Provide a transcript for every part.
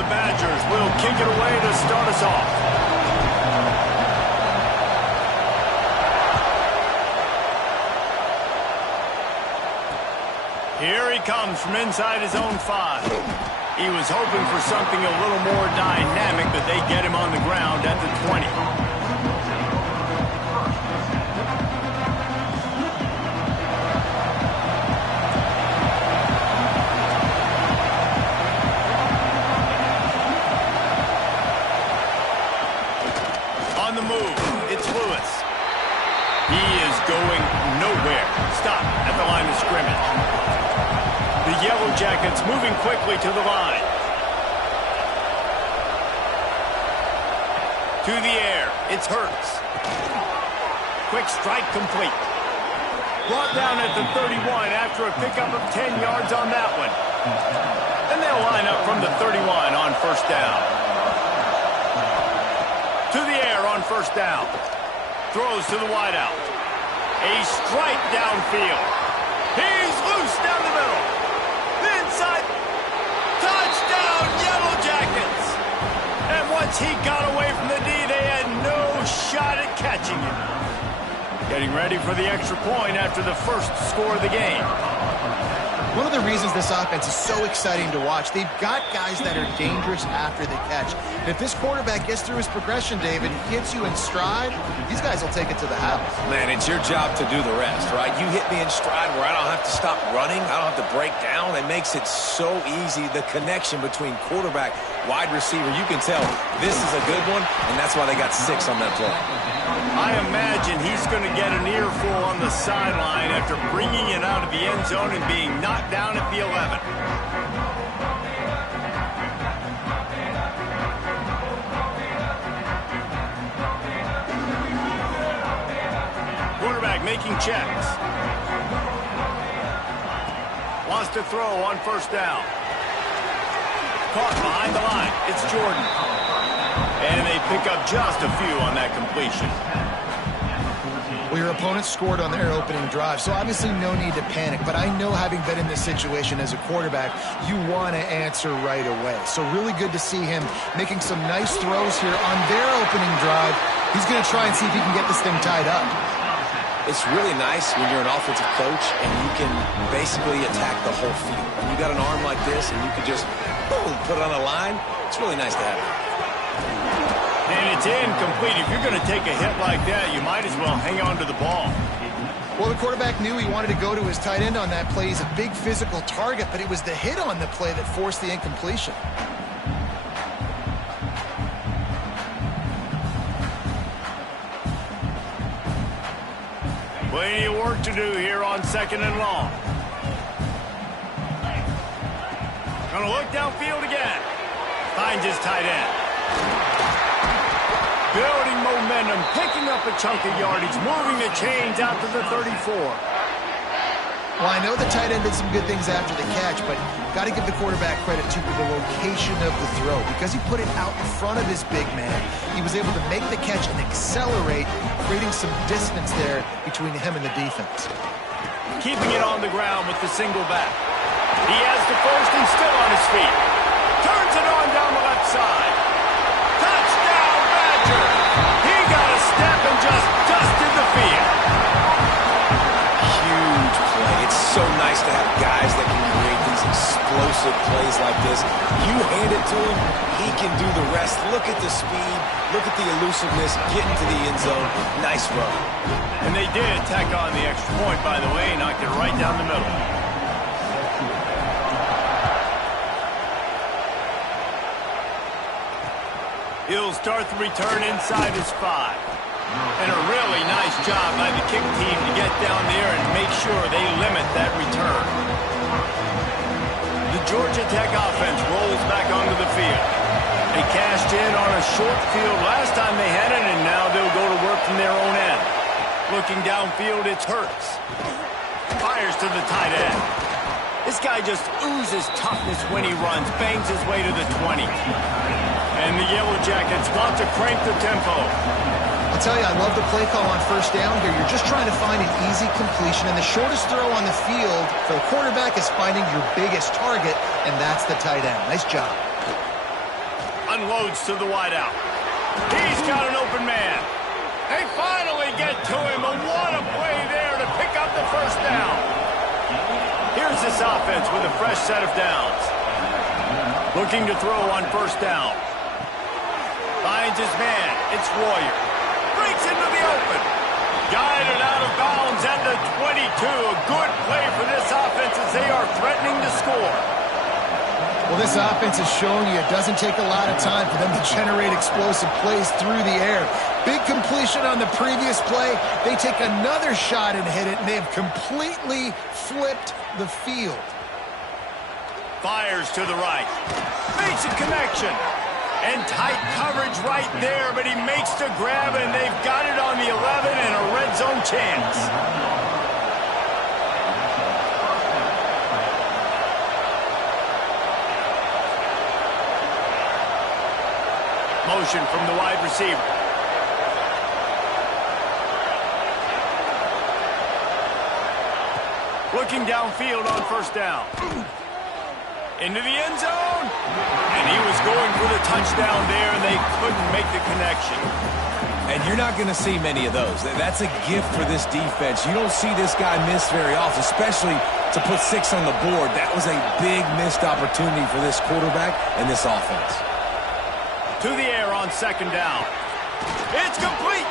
The Badgers will kick it away to start us off. Here he comes from inside his own 5. He was hoping for something a little more dynamic, but they get him on the ground at the 20. On the move, it's Lewis. He is going nowhere. Stop at the line of scrimmage. The Yellow Jackets moving quickly to the line. To the air, it's Hurts. Quick strike complete. Brought down at the 31 after a pickup of 10 yards on that one. And they'll line up from the 31 on first down. To the air on first down. Throws to the wideout. A strike downfield. He's loose down the middle. Inside. Touchdown, Yellow Jackets. And once he got away from the D, they had no shot at catching him. Getting ready for the extra point after the first score of the game. One of the reasons this offense is so exciting to watch, they've got guys that are dangerous after the catch. If this quarterback gets through his progression, David, hits you in stride, these guys will take it to the house. Man, it's your job to do the rest, right? You hit me in stride where I don't have to stop running. I don't have to break down. It makes it so easy, the connection between quarterback, wide receiver. You can tell this is a good one, and that's why they got 6 on that play. I imagine he's going to get an earful on the sideline after bringing it out of the end zone and being knocked down at the 11. Quarterback making checks. Wants to throw on first down. Caught behind the line. It's Jordan. And they pick up just a few on that completion. Well, your opponent scored on their opening drive, so obviously no need to panic. But I know, having been in this situation as a quarterback, you want to answer right away. So really good to see him making some nice throws here on their opening drive. He's going to try and see if he can get this thing tied up. It's really nice when you're an offensive coach and you can basically attack the whole field. When you got an arm like this and you can just, boom, put it on a line, it's really nice to have it. And it's incomplete. If you're going to take a hit like that, you might as well hang on to the ball. Well, the quarterback knew he wanted to go to his tight end on that play. He's a big physical target, but it was the hit on the play that forced the incompletion. Plenty of work to do here on 2nd and long. Gonna look downfield again. Finds his tight end. Building momentum, picking up a chunk of yardage, moving the chains out to the 34. Well, I know the tight end did some good things after the catch, but got to give the quarterback credit, too, for the location of the throw. Because he put it out in front of his big man, he was able to make the catch and accelerate, creating some distance there between him and the defense. Keeping it on the ground with the single back. He has the first and still on his feet. Turns it on down the left side. Touchdown, Badger! He got a step and just dusted the field. Huge play. It's so nice to have guys that can create these explosive plays like this. You hand it to him, he can do the rest. Look at the speed. Look at the elusiveness. Getting to the end zone. Nice run. And they did tack on the extra point, by the way. Knocked it right down the middle. He'll start the return inside his 5. And a really nice job by the kick team to get down there and make sure they limit that return. The Georgia Tech offense rolls back onto the field. They cashed in on a short field last time they had it, and now they'll go to work from their own end. Looking downfield, it's Hurts. Fires to the tight end. This guy just oozes toughness when he runs, bangs his way to the 20. And the Yellow Jackets want to crank the tempo. I'll tell you, I love the play call on first down here. You're just trying to find an easy completion, and the shortest throw on the field for the quarterback is finding your biggest target, and that's the tight end. Nice job. unloads to the wideout. He's got an open man. They finally get to him, and what a play there to pick up the first down. Here's this offense with a fresh set of downs. Looking to throw on first down. Finds his man. It's Royer. Breaks into the open. Guided out of bounds at the 22. A good play for this offense as they are threatening to score. Well, this offense is showing you it doesn't take a lot of time for them to generate explosive plays through the air. Big completion on the previous play. They take another shot and hit it, and they have completely flipped the field. Fires to the right. Makes a connection. And tight coverage right there, but he makes the grab, and they've got it on the 11 and a red zone chance. Motion from the wide receiver. Looking downfield on first down. Into the end zone. And he was going for the touchdown there, and they couldn't make the connection. And you're not going to see many of those. That's a gift for this defense. You don't see this guy miss very often, especially to put 6 on the board. That was a big missed opportunity for this quarterback and this offense. To the air on second down. It's complete.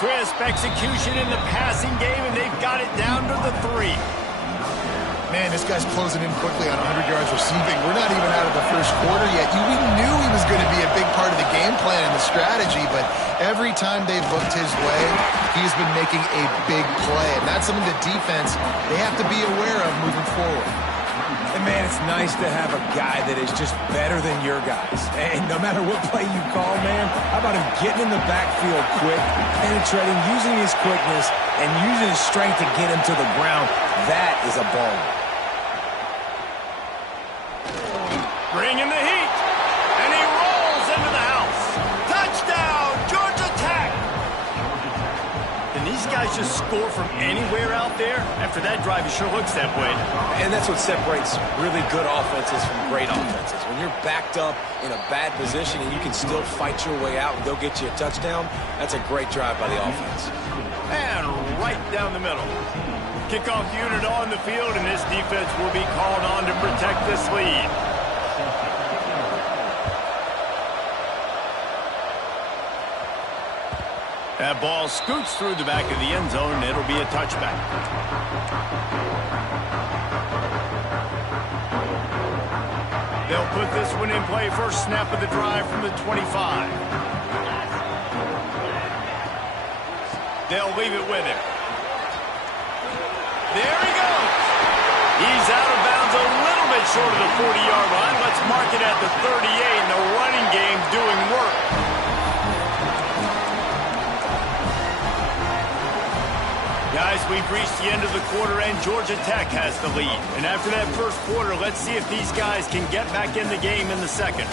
Crisp execution in the passing game, and they've got it down to the 3. Man, this guy's closing in quickly on 100 yards receiving. We're not even out of the first quarter yet. We knew he was going to be a big part of the game plan and the strategy, but every time they've looked his way, he's been making a big play. And that's something the defense, they have to be aware of moving forward. And, man, it's nice to have a guy that is just better than your guys. And no matter what play you call, man, how about him getting in the backfield quick, penetrating, using his quickness, and using his strength to get him to the ground. That is a baller. Bringing the heat, and he rolls into the house. Touchdown, Georgia Tech! Can these guys just score from anywhere out there? After that drive, it sure looks that way. And that's what separates really good offenses from great offenses. When you're backed up in a bad position and you can still fight your way out and go get you a touchdown, that's a great drive by the offense. And right down the middle. Kickoff unit on the field, and this defense will be called on to protect this lead. That ball scoots through the back of the end zone, and it'll be a touchback. They'll put this one in play first snap of the drive from the 25. They'll leave it with him. There he goes. He's out of bounds a little bit short of the 40-yard line. Let's mark it at the 38, and the running game doing work. Guys, we've reached the end of the quarter, and Georgia Tech has the lead. And after that first quarter, let's see if these guys can get back in the game in the second.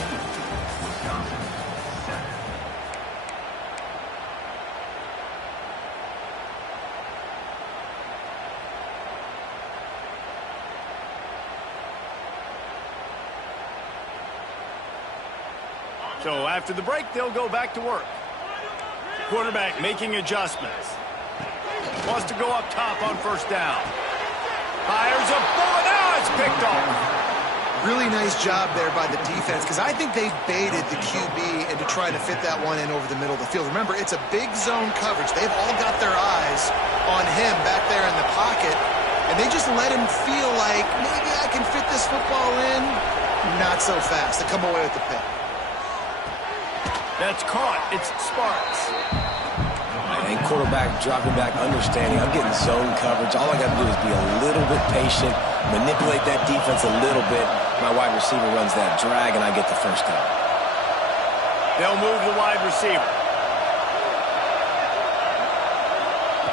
So after the break, they'll go back to work. Quarterback making adjustments. Wants to go up top on first down. Fires a bullet. Now it's picked off. Really nice job there by the defense, because I think they baited the QB into trying to fit that one in over the middle of the field. Remember, it's a big zone coverage. They've all got their eyes on him back there in the pocket, and they just let him feel like, maybe I can fit this football in. Not so fast. They come away with the pick. That's caught. It's Sparks. I think quarterback dropping back, understanding I'm getting zone coverage. All I got to do is be a little bit patient, manipulate that defense a little bit. My wide receiver runs that drag, and I get the first down. They'll move the wide receiver.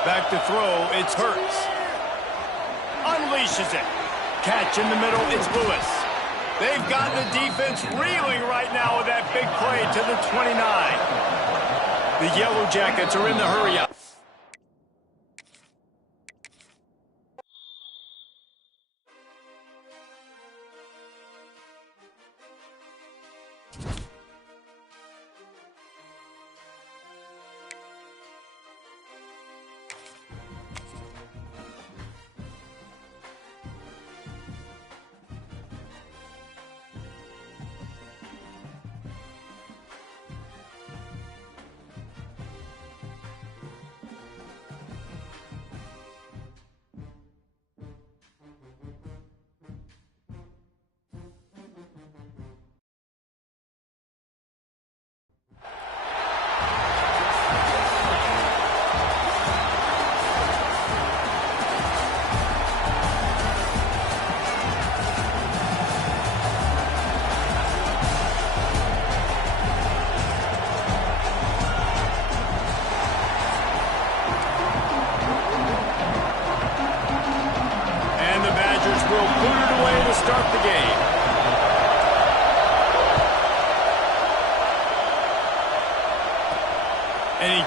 Back to throw, it's Hurts. Unleashes it. Catch in the middle, it's Lewis. They've got the defense reeling right now with that big play to the 29. The Yellow Jackets are in the hurry-up.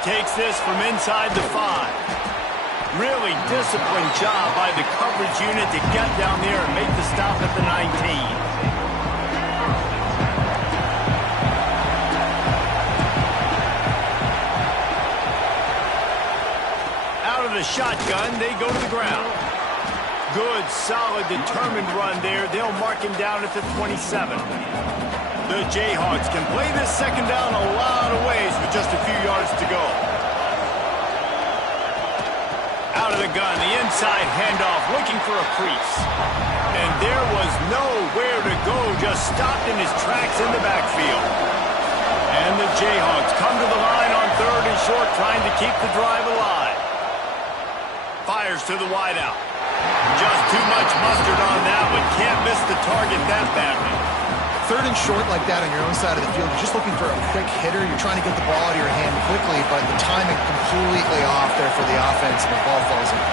takes this from inside the 5. Really disciplined job by the coverage unit to get down there and make the stop at the 19. The shotgun, they go to the ground. Good, solid, determined run there. They'll mark him down at the 27. The Jayhawks can play this second down a lot of ways with just a few yards to go. Out of the gun, the inside handoff, looking for a crease. And there was nowhere to go, just stopped in his tracks in the backfield. And the Jayhawks come to the line on 3rd and short, trying to keep the drive alive. Fires to the wideout. Just too much mustard on that one. Can't miss the target that badly. 3rd and short like that on your own side of the field. You're just looking for a quick hitter. You're trying to get the ball out of your hand quickly, but the timing completely off there for the offense, and the ball falls in.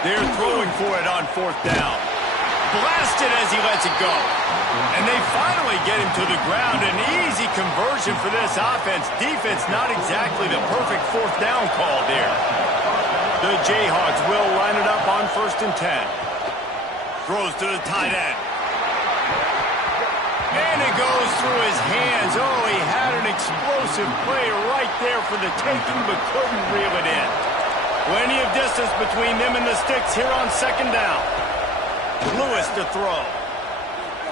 They're throwing for it on 4th down. Blasted as he lets it go. And they finally get him to the ground. An easy conversion for this offense. Defense not exactly the perfect 4th down call there. The Jayhawks will line it up on 1st and 10. Throws to the tight end. And it goes through his hands. Oh, he had an explosive play right there for the taking, but couldn't reel it in. Plenty of distance between them and the sticks here on 2nd down. Lewis to throw.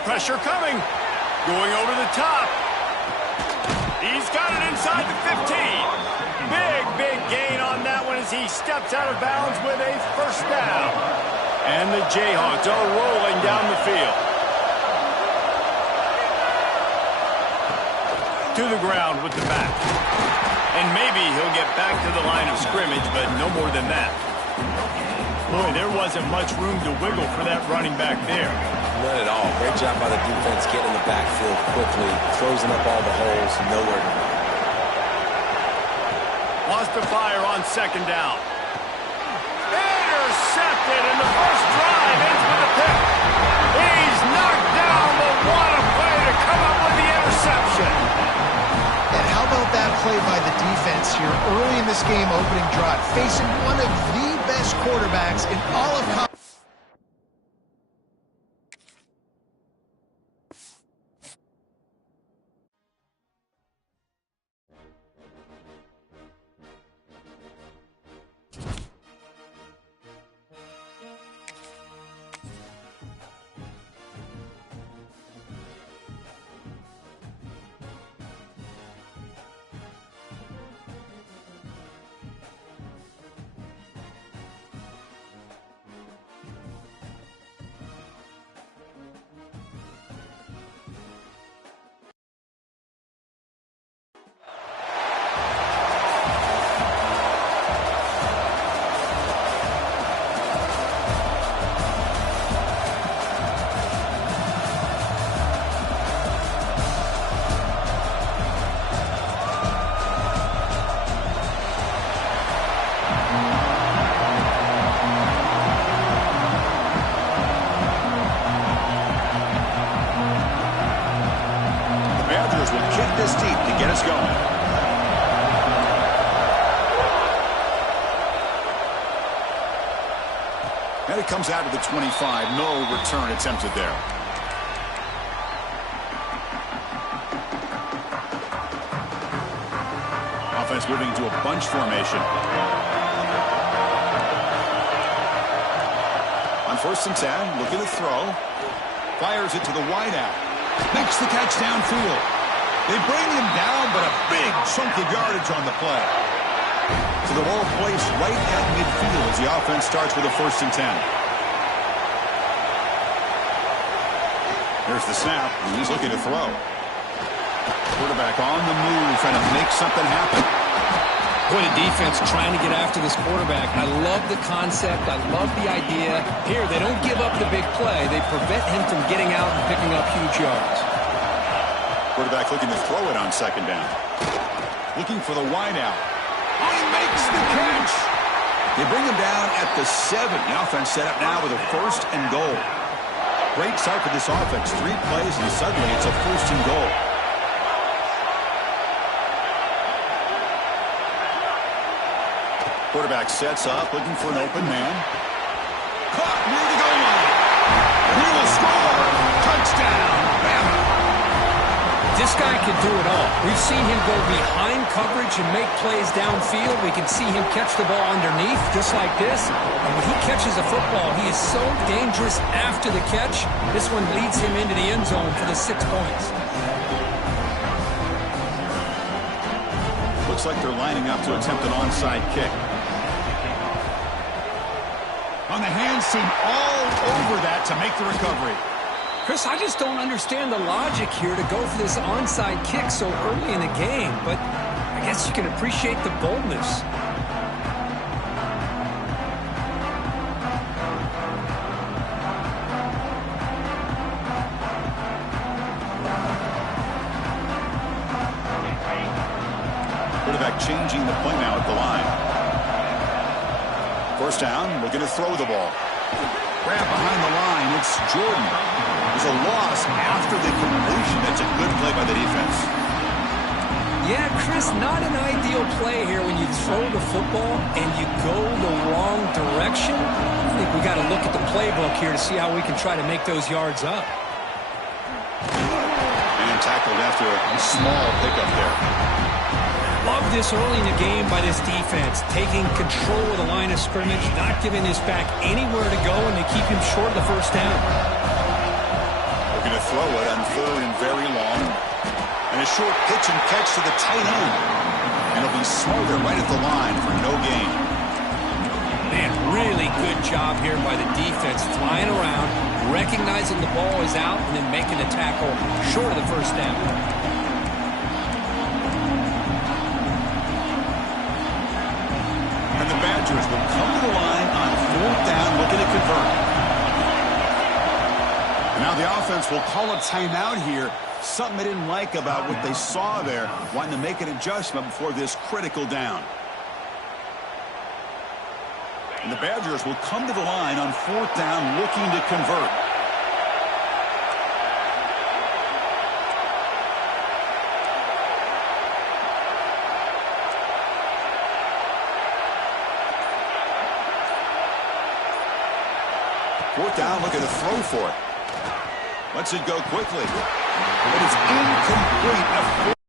Pressure coming. Going over the top. He's got it inside the 15. Big gain on that one as he steps out of bounds with a 1st down. And the Jayhawks are rolling down the field. To the ground with the back. And maybe he'll get back to the line of scrimmage, but no more than that. Boy, there wasn't much room to wiggle for that running back there. None at all. Great job by the defense getting in the backfield quickly. Closing up all the holes. Nowhere to go. Lost the fire on 2nd down. Intercepted, and the first drive ends with a pick. He's knocked down, but what a play to come up with the interception. And how about that play by the defense here early in this game, opening drive, facing one of the best quarterbacks in all of college. this deep to get us going. And it comes out of the 25. No return attempted there. Offense moving into a bunch formation. On 1st and 10, looking to throw. Fires it to the wideout. Makes the catch downfield. They bring him down, but a big chunk of yardage on the play. So the ball placed right at midfield as the offense starts with a 1st and 10. Here's the snap. He's looking to throw. Quarterback on the move, trying to make something happen. Boy, the defense trying to get after this quarterback. I love the concept. I love the idea. Here, they don't give up the big play. They prevent him from getting out and picking up huge yards. Quarterback looking to throw it on 2nd down. Looking for the wideout. Oh, he makes the catch. They bring him down at the 7. The offense set up now with a 1st and goal. Great start for this offense. 3 plays, and suddenly it's a 1st and goal. Quarterback sets up, looking for an open man. Caught near the goal line. And he will score. Touchdown, Bama. This guy can do it all. We've seen him go behind coverage and make plays downfield. We can see him catch the ball underneath, just like this. And when he catches a football, he is so dangerous after the catch. This one leads him into the end zone for the 6 points. Looks like they're lining up to attempt an onside kick. On the hands team, all over that to make the recovery. Chris, I just don't understand the logic here to go for this onside kick so early in the game, but I guess you can appreciate the boldness. Quarterback changing the play now at the line. 1st down, looking to throw the ball. Grab behind the line, it's Jordan. There's a loss after the completion. That's a good play by the defense. Yeah, Chris, not an ideal play here when you throw the football and you go the wrong direction. I think we got to look at the playbook here to see how we can try to make those yards up. And tackled after a small pickup there. Love this early in the game by this defense, taking control of the line of scrimmage, not giving this back anywhere to go, and they keep him short of the 1st down. They're going to throw it on 3rd and very long. And a short pitch and catch to the tight end. And it'll be smothered right at the line for no gain. Man, really good job here by the defense, flying around, recognizing the ball is out, and then making the tackle short of the 1st down. And the Badgers will come to the line on 4th down, looking to convert. And now the offense will call a timeout here. Something they didn't like about what they saw there, wanting to make an adjustment before this critical down. And the Badgers will come to the line on 4th down, looking to convert. Fourth down, looking to throw for it. Lets it go quickly. It is incomplete.